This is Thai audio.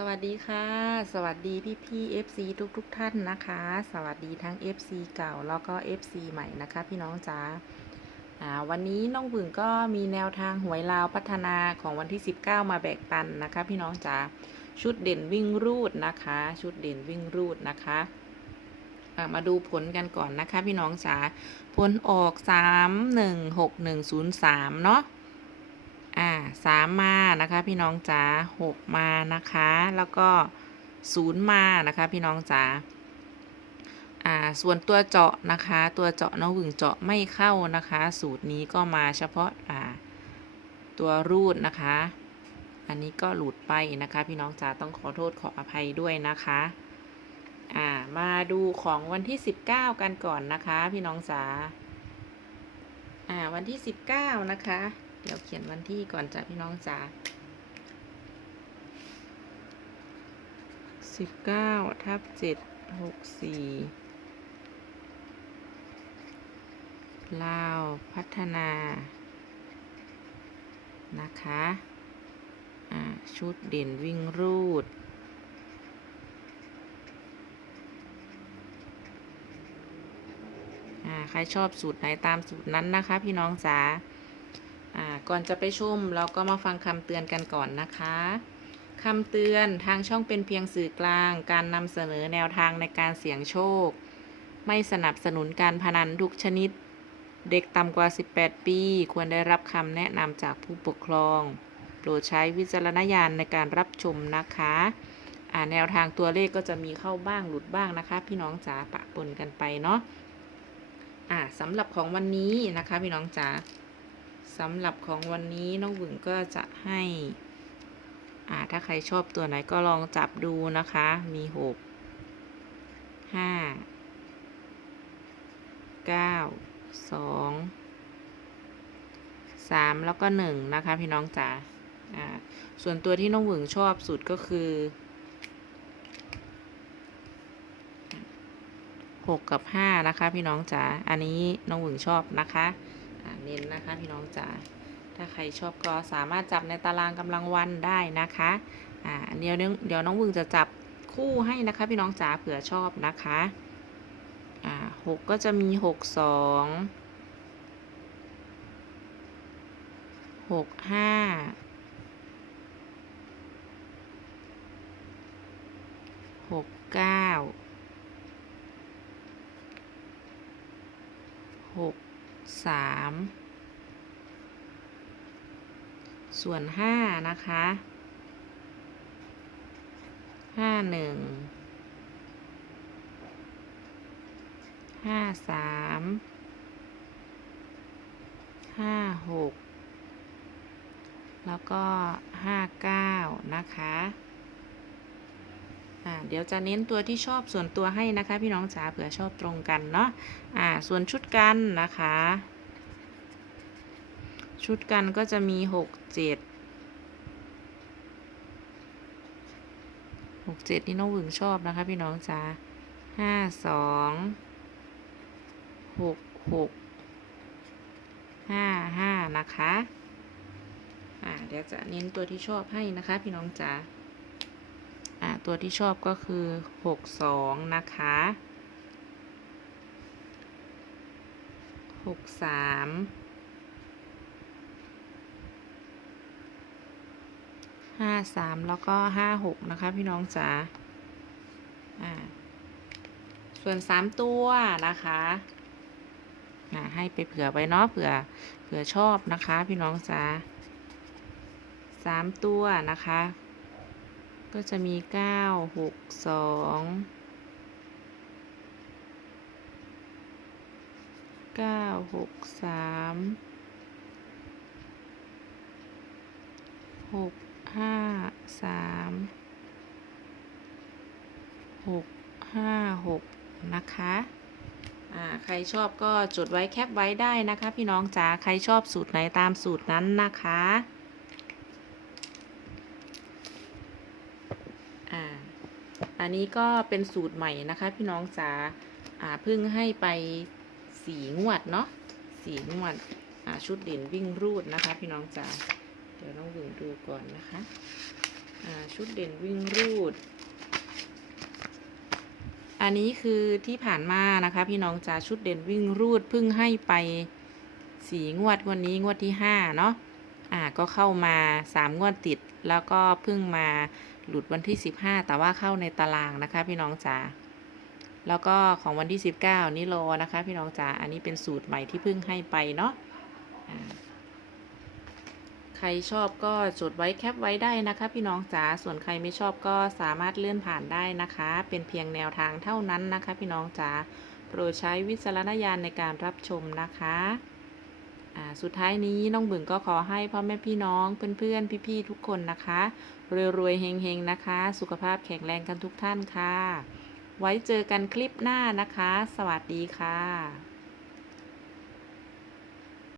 สวัสดีค่ะ สวัสดีพี่พี่ FC ทุกทุกท่านนะคะ สวัสดีทั้ง FC เก่าแล้วก็ FC ใหม่นะคะ พี่น้องจ๋าอ่าวันนี้น้องบึงก็มีแนวทางหวยลาวพัฒนาของวันที่ 19 มาแบ่งปันนะคะ พี่น้องจ๋าชุดเด่นวิ่งรูดนะคะ ชุดเด่นวิ่งรูดนะคะมาดูผลกันก่อนนะคะ พี่น้องจ๋าผลออก 3 1 6 1 0 3 เนาะ อ่าสามมานะคะพี่น้องจ๋าหกมานะคะ แล้วก็ศูนย์มานะคะพี่น้องจ๋าอ่าส่วนตัวเจาะนะคะ ตัวเจาะน้องหึงเจาะไม่เข้านะคะ สูตรนี้ก็มาเฉพาะอ่าตัวรูดนะคะ อันนี้ก็หลุดไปนะคะ พี่น้องจ๋าต้องขอโทษขออภัยด้วยนะคะอ่ามาดูของวันที่ 19 กันก่อนนะคะ พี่น้องจ๋าอ่าวันที่ 19 นะคะ เดี๋ยวเขียนวันที่ก่อนจ้ะพี่น้องจ๋าสิบเก้าทับเจ็ดหกสี่ลาวพัฒนา นะคะชุดเด่นวิ่งรูด ใครชอบสูตรไหนตามสูตรนั้นนะคะพี่น้องจ๋า อ่าก่อนจะไปชมเราก็มาฟังคำเตือนกันก่อนนะคะคำเตือนทางช่องเป็นเพียงสื่อกลาง การนำเสนอแนวทางในการเสี่ยงโชค ไม่สนับสนุนการพนันทุกชนิด เด็กต่ำกว่า 18 ปี ควรได้รับคำแนะนำจากผู้ปกครอง โปรดใช้วิจารณญาณในการรับชมนะคะอ่าแนวทางตัวเลขก็จะมีเข้าบ้างหลุดบ้างนะคะ พี่น้องจ๋าปะปนกันไปเนาะอ่าสำหรับของวันนี้นะคะพี่น้องจ๋า สำหรับของวันนี้น้องหวึงก็จะให้อ่าถ้าใครชอบตัวไหนก็ลองจับดูนะคะ มีหกห้าเก้าสองสามแล้วก็หนึ่งนะคะ พี่น้องจ๋าอ่าส่วนตัวที่น้องหวึงชอบสุดก็คือหกกับห้านะคะ พี่น้องจ๋าอันนี้น้องหวึงชอบนะคะ เน้นนะคะพี่น้องจ๋าถ้าใครชอบก็สามารถจับในตารางกำลังวันได้นะคะอ่าเดี๋ยวน้เดี๋ยวน้องวึงจะจับคู่ให้นะคะพี่น้องจ๋าเผื่อชอบนะคะอ่าหกก็จะมีหกสองหกห้าหกเก้าหก สามส่วนห้านะคะห้าหนึ่งห้าสามห้าหกแล้วก็ห้าเก้านะคะ อ่าเดี๋ยวจะเน้นตัวที่ชอบส่วนตัวให้นะคะ พี่น้องจ๋าเผื่อชอบตรงกันเนาะอ่าส่วนชุดกันนะคะ ชุดกันก็จะมีหกเจ็ดหกเจ็ดนี่น้องหวึงชอบนะคะ พี่น้องจ๋าห้าสองหกหกห้าห้านะคะ อ่า เดี๋ยวจะเน้นตัวที่ชอบให้นะคะ พี่น้องจ๋าอ่า ตัวที่ชอบก็คือหกสองนะคะหกสามห้าสามแล้วก็ห้าหกนะคะ พี่น้องจ๋าอ่าส่วนสามตัวนะคะให้ไปเผื่อไว้เนาะเผื่อเผื่อชอบนะคะ พี่น้องจ๋าสามตัวนะคะ ก็จะมีเก้าหกสองเก้าหกสามหกห้าสามหกห้าหกนะคะอ่าใครชอบก็จดไว้แคปไว้ได้นะคะ พี่น้องจ๋าใครชอบสูตรไหนตามสูตรนั้นนะคะ อ่า อันนี้ก็เป็นสูตรใหม่นะคะ พี่น้องจ๋าอ่าเพิ่งให้ไปสีงวดเนาะสีงวดอ่าชุดเด่นวิ่งรูดนะคะ พี่น้องจ๋าเดี๋ยวน้องหวึงดูก่อนนะคะอ่าชุดเด่นวิ่งรูด อันนี้คือที่ผ่านมานะคะ พี่น้องจ๋าชุดเด่นวิ่งรูดเพิ่งให้ไปสีงวดวันนี้งวดที่ห้าเนาะ อ่าก็เข้ามาสามงวดติด แล้วก็เพิ่งมาหลุดวันที่สิบห้าแต่ว่าเข้าในตารางนะคะพี่น้องจ๋าแล้วก็ของวันที่สิบเก้านี่รอนะคะ พี่น้องจ๋าอันนี้เป็นสูตรใหม่ที่เพิ่งให้ไปเนาะใครชอบก็จดไว้แคปไว้ได้นะคะ พี่น้องจ๋าส่วนใครไม่ชอบก็สามารถเลื่อนผ่านได้นะคะ เป็นเพียงแนวทางเท่านั้นนะคะ พี่น้องจ๋าโปรดใช้วิจารณญาณในการรับชมนะคะ สุดท้ายนี้น้องบึงก็ขอให้พ่อแม่พี่น้องเพื่อนๆ พี่ๆ ทุกคนนะคะ รวยๆเฮงๆ นะคะ สุขภาพแข็งแรงกันทุกท่านค่ะ ไว้เจอกันคลิปหน้านะคะ สวัสดีค่ะ